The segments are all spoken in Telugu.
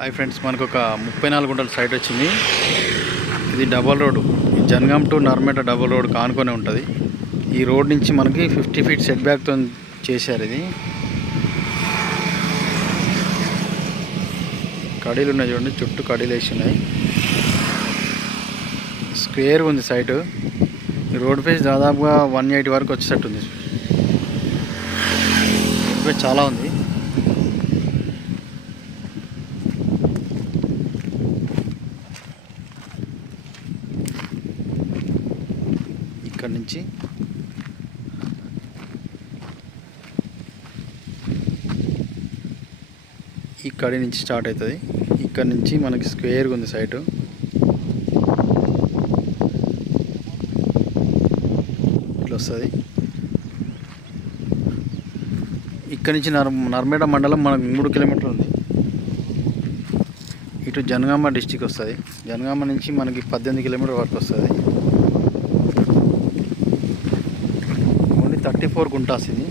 హాయ్ ఫ్రెండ్స్, మనకు ఒక 34 గుంటల సైట్ వచ్చింది. ఇది double road, Jangaon to Narmetta double road కానుకొని ఉంటుంది. ఈ రోడ్ నుంచి మనకి 50 ఫీట్ సెట్ బ్యాక్తో చేశారు. ఇది కడీలు ఉన్నాయి చూడండి, చుట్టూ కడీలు వేసి ఉన్నాయి. స్క్వేర్ ఉంది సైటు. ఈ రోడ్ ఫేస్ దాదాపుగా 180 వరకు వచ్చేటట్టుంది. రోడ్ ఫేస్ చాలా ఉంది. ఇక్కడ నుంచి ఈ కడి నుంచి స్టార్ట్ అవుతుంది. ఇక్కడ నుంచి మనకి స్క్వేర్గా ఉంది సైటు. ఇట్లా వస్తుంది. ఇక్కడ నుంచి నర్మేట మండలం మనకు 3 కిలోమీటర్లు ఉంది. ఇటు జనగామ డిస్టిక్ వస్తుంది. జనగామ నుంచి మనకి 18 కిలోమీటర్ వరకు వస్తుంది. ఓన్లీ 34 గుంటాస్ ఇది.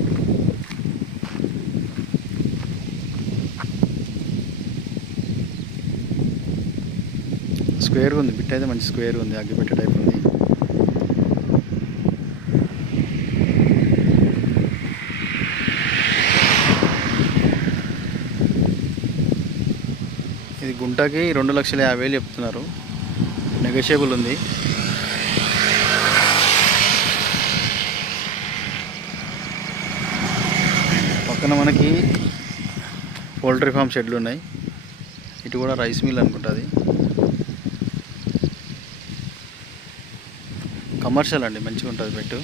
స్క్వేర్గా ఉంది. బిట్ అయితే మంచి స్క్వేర్గా ఉంది. అగ్గిపెట్టే టైప్ ఉంది. ఇది గుంటకి 2,50,000 చెప్తున్నారు. నెగోషియబుల్ ఉంది. పక్కన మనకి పౌల్ట్రీ ఫామ్ షెడ్లు ఉన్నాయి. ఇటు కూడా రైస్ మిల్ అనుకుంటుంది. కమర్షియల్ అండి, మంచిగా ఉంటుంది పెట్టు.